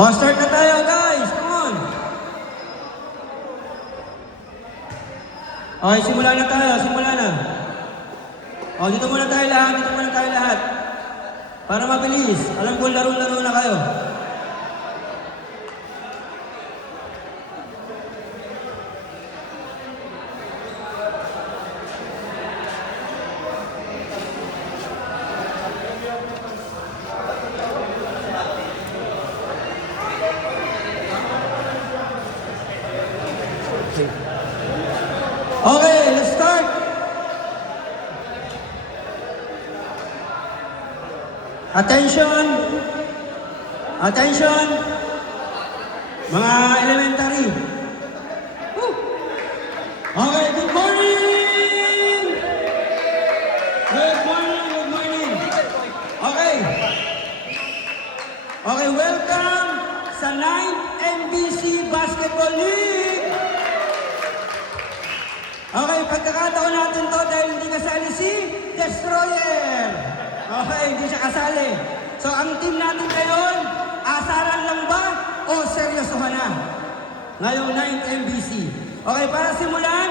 Oh, start na tayo, guys. Come on. Okay, simula na tayo. Simula na. Oh, dito muna tayo lahat. Dito muna tayo lahat. Para mabilis. Alam ko, laro-laro na kayo. Okay, let's start. Attention. Attention. Mga elementary. Woo. Okay, good morning. Good morning, good morning. Okay. Okay, welcome sa 9th MBC Basketball League. Okay, pagkakataon natin to dahil hindi kasali si Destroyer. Okay, hindi siya kasali. So, ang team natin ngayon, asaran lang ba o seryosohan na? Ngayong 9th MBC. Okay, para simulan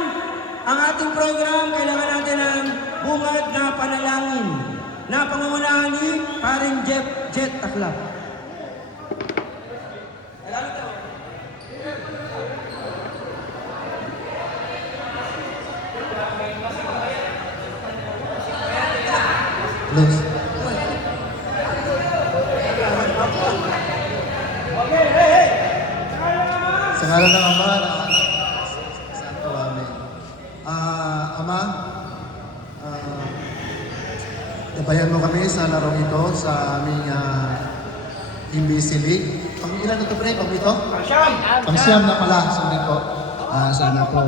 ang ating program, kailangan natin ng bungad na panalangin na pangungunahan ni paring Jet Taklap. Close. Sa ngalan ng Ama, ng Anak, ng Santo, Amen. Ama, gabayan mo kami sa larong ito, sa aming MBC League. Pang ilan na ito, pre? Pang ito? Pang-siyam na pala, sulit po. Sana po,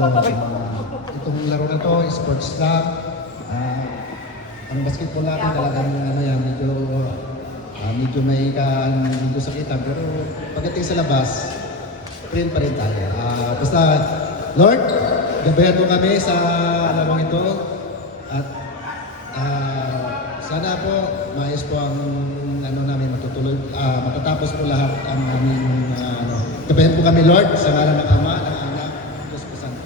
itong laro na ito, sports lang. Ang basketball natin talagang medyo may medyo sakitan, pero pagdating sa labas, print pa rin tayo. Basta, Lord, gabayan mo kami sa larong ito at sana po maayos po ang namin matutuloy, matatapos po lahat ang aming gabayan po kami, Lord, sa ngalan ng Ama, ng Anak, ng Diyos po Santo.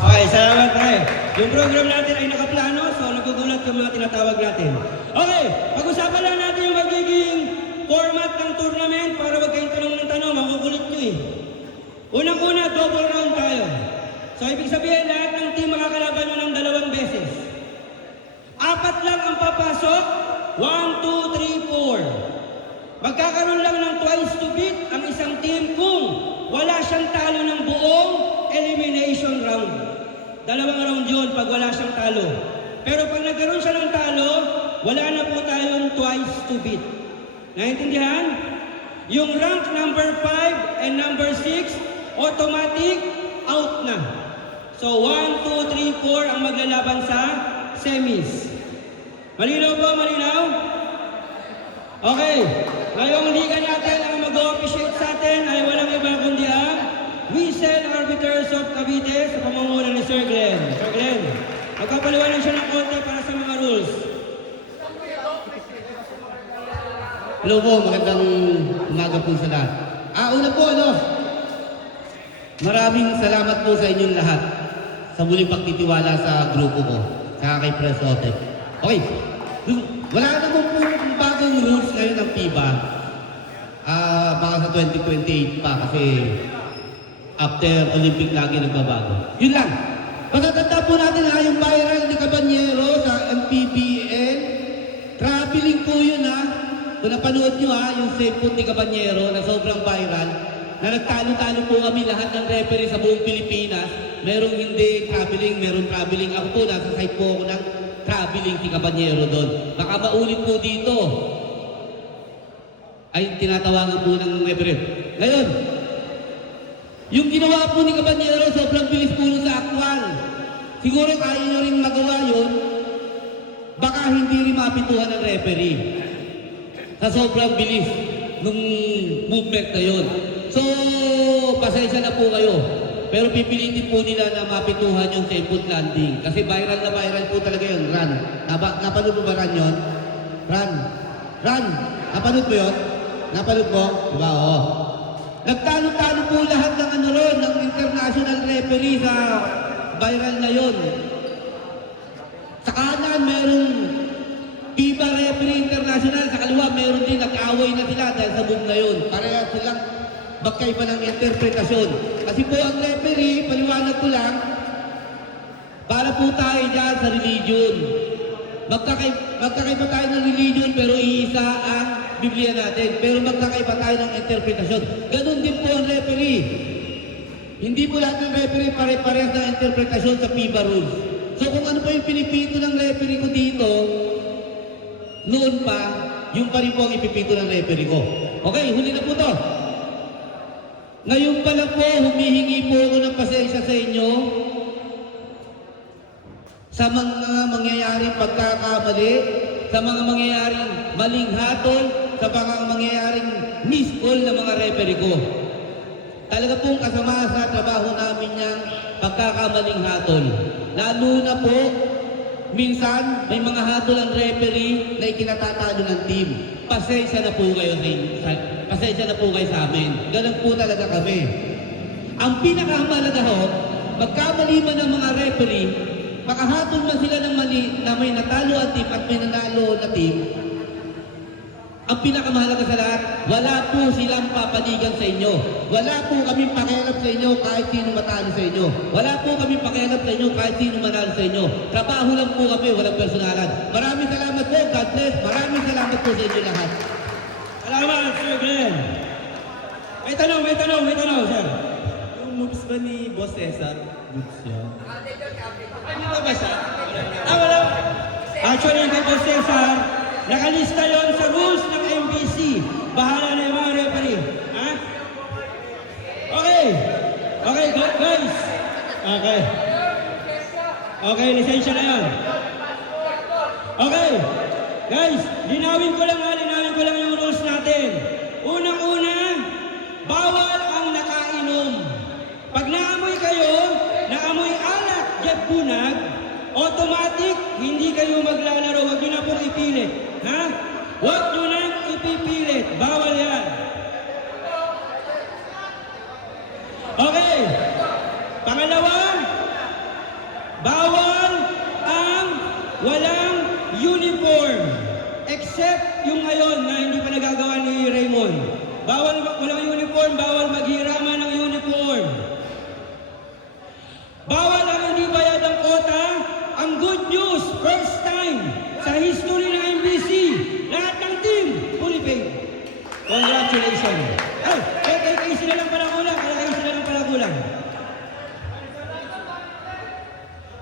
Okay, salamat pre. Yung program natin ay nakaplano, so nagugulat yung mga tinatawag natin. Okay, pag-usapan lang natin yung magiging format ng tournament para wag kayong tanong ng tanong, makukulit nyo eh. Unang-una, double round tayo. So ibig sabihin, lahat ng team makakalaban mo ng 2 beses. 4 lang ang papasok, 1, 2, 3, 4. Magkakaroon lang ng twice to beat ang isang team kung wala siyang talo ng buong elimination round. 2 round yun pag wala siyang talo. Pero pag nagkaroon siya ng talo, wala na po tayong twice to beat. Naintindihan? Yung rank number 5 and number 6, automatic out na. So 1, 2, 3, 4 ang maglalaban sa semis. Malinaw ba? Malinaw? Okay. Ngayong liga natin, ang mag-o-officiate sa atin ay walang iba kundi ang Whistle Arbiters of Cavite sa pamumuno ni Sir Glenn. Sir Glenn, magpapaliwanag siya ng konti para sa mga rules. Hello po, magandang umaga po sa lahat. Una po, maraming salamat po sa inyong lahat sa muling pagtitiwala sa grupo ko, sa kay Press Otep. Okay, wala na po bagong rules ngayon ng FIBA. Baka sa 2028 pa kasi after Olympic lagi nagbabago. Yun lang. Pagkatanda po natin yung viral ni Cabanyero sa MPBL. Traveling po yun Kung napanood nyo yung save ni Cabanyero na sobrang viral, na nagtalo-talo po kami lahat ng referee sa buong Pilipinas. Merong hindi traveling, merong traveling. Ako po, nasa site po ako ng traveling si Cabanyero doon. Baka maulit po dito. Ay, tinatawagan po ng referee. Ngayon, yung ginawa po ni Cabanyero, sobrang bilis po sa actual. Siguro kaya nyo rin magawa yun, baka hindi rin mapituhan ng referee. Sa sobrang bilis nung movement na yun. So, pasensya na po kayo. Pero pipilitin po nila na mapituhan yung 10-foot landing. Kasi viral na viral po talaga yun. Run. Napanood mo ba run yun? Run. Run. Napanood mo yun? Napanood mo? Diba? Oo. Nagtalo-talo po lahat ng ano ron, ng international referee sa viral na yon. Sa kanan, merong FIBA referee international. Sa kaliwa, meron din nag-away na sila dahil sa boom na yun. Pareha silang magkaiba ng interpretasyon. Kasi po ang referee, paliwanag ko lang, para po tayo dyan sa religion. Magkakaiba tayo ng religion pero iisa ang Biblia natin. Pero magkakaiba tayo ng interpretasyon. Ganon din po ang referee. Hindi po lahat ng referee pare-parehas ng interpretasyon sa FIBA rules. So kung ano pa yung pinipito ng referee ko dito, noon pa, yung pa rin po ang ipipito ng referee ko. Okay, huli na po to. Ngayon pa lang po, humihingi po ako ng pasensya sa inyo sa mga mangyayaring pagkakamali, sa mga mangyayaring maling hatol, sa mga mangyayaring miscall ng mga referee ko. Talaga pong kasama sa trabaho namin niyang pagkakamaling hatol. Lalo na po, minsan may mga hatol ang referee na ikinatatalo ng team. Pasensya na po kayo sa amin. Ganun po talaga kami. Ang pinakamalaga ho, magkamali man ng mga referee, makahatol man sila ng mali na may natalo at team at may nanalo na team, ang pinakamahalaga sa lahat, wala po silang papanigan sa inyo. Wala po kaming pakialam sa inyo kahit sino matalo sa inyo. Wala po kaming pakialam sa inyo kahit sino manalo sa inyo. Trabaho lang po kami, walang personalan. Maraming salamat po, God bless. Maraming salamat po sa inyo lahat. Salamat, Sir Glenn. May tanong, sir. Yung moves ba ni Boss Cesar? Moves yan. Dito ba siya? Wala. Actually, kay Boss Cesar, nakalista yon sa rules ng MBC. Bahala na yung mga referee. Ha? Okay. Okay, guys. Okay. Okay, lisensya na yun. Okay. Guys, linawin ko lang yung rules natin. Unang-una, bawal ang nakainom. Pag naamoy kayo, naamoy alak, jet bunag, automatic, hindi kayo maglalaro. Huwag nyo na pong ipilit. Ha? Huwag nyo na ipipilit. Bawal yan. Okay. Pangalawa, bawal ang walang uniform. Except yung ngayon na hindi pa nagagawa ni Raymond. Bawal walang uniform, bawal maghiraman ng uniform. Bawal ang hindi bayad ng kota. Ang good news, first time sa history ng MBC, lahat ng team, fully paid. Congratulations. Ay, kay sila lang pala kulang.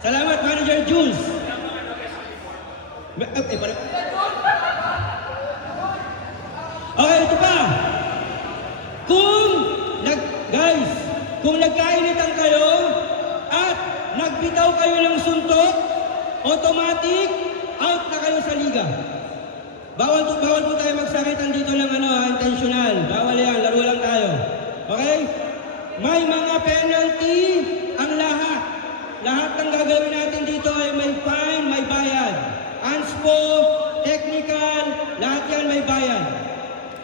Salamat, Manager Jules. Okay, ito pa. Guys, kung nagkainitan kayo at nagbitaw kayo ng suntok, automatic, out na kayo sa liga. Bawal po tayo magsakitan dito ng intentional. Bawal yan, laro lang tayo. Okay? May mga penalty ang lahat. Lahat ng gagawin natin dito ay may fine, may bayad. Anspo, technical, lahat yan may bayad.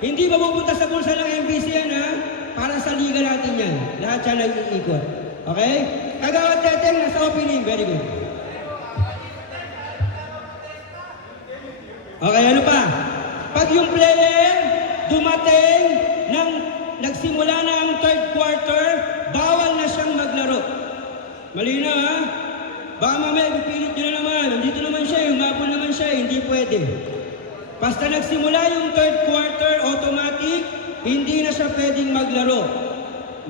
Hindi mapupunta sa bulsa ng MBC yan, ha? Para sa liga natin yan. Lahat yan nag-iikot. Okay? Kagawad Teteng, nasa opening. Very good. Okay, ano pa? Pag yung player dumating ng nagsimula na ang third quarter, bawal na siyang maglaro. Malinaw, ha? Baka mamaya ipipilit nyo na naman. Nandito naman siya, humapon naman siya, hindi pwede. Basta nagsimula yung third quarter, automatic, hindi na siya pwedeng maglaro.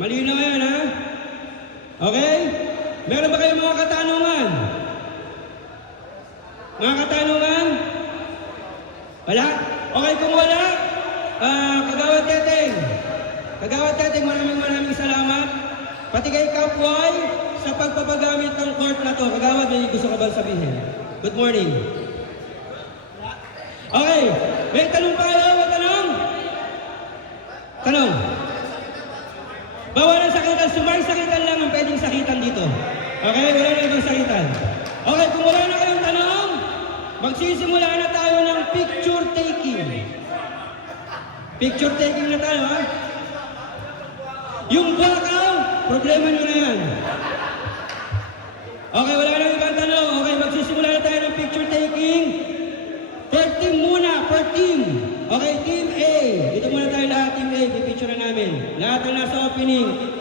Malinaw yan, ha? Okay? Meron ba kayong mga katanungan? Mga katanungan? Wala? Okay, kung wala, Kagawad Teteng, maraming salamat. Pati kay Kapway sa pagpapagamit ng court na to. Kagawad, may gusto ka bang sabihin? Good morning. Okay, may tanong pa kayo? May tanong? Tanong. Bawal ang sakitan. Sakitan lang ang pwedeng sakitan dito. Okay, wala na ibang sakitan. Okay, kung wala na kayong tanong, magsisimula na tayo ng picture taking. Picture taking na tayo, ha? Yung bakaw, problema nyo na yan. Okay, wala nang ibang tanong. Okay, magsisimula na tayo ng picture taking. Per team muna, per team. Okay, Team A. Dito muna tayo lahat, Team A. Pipicture na namin. Lahat ang nasa opening.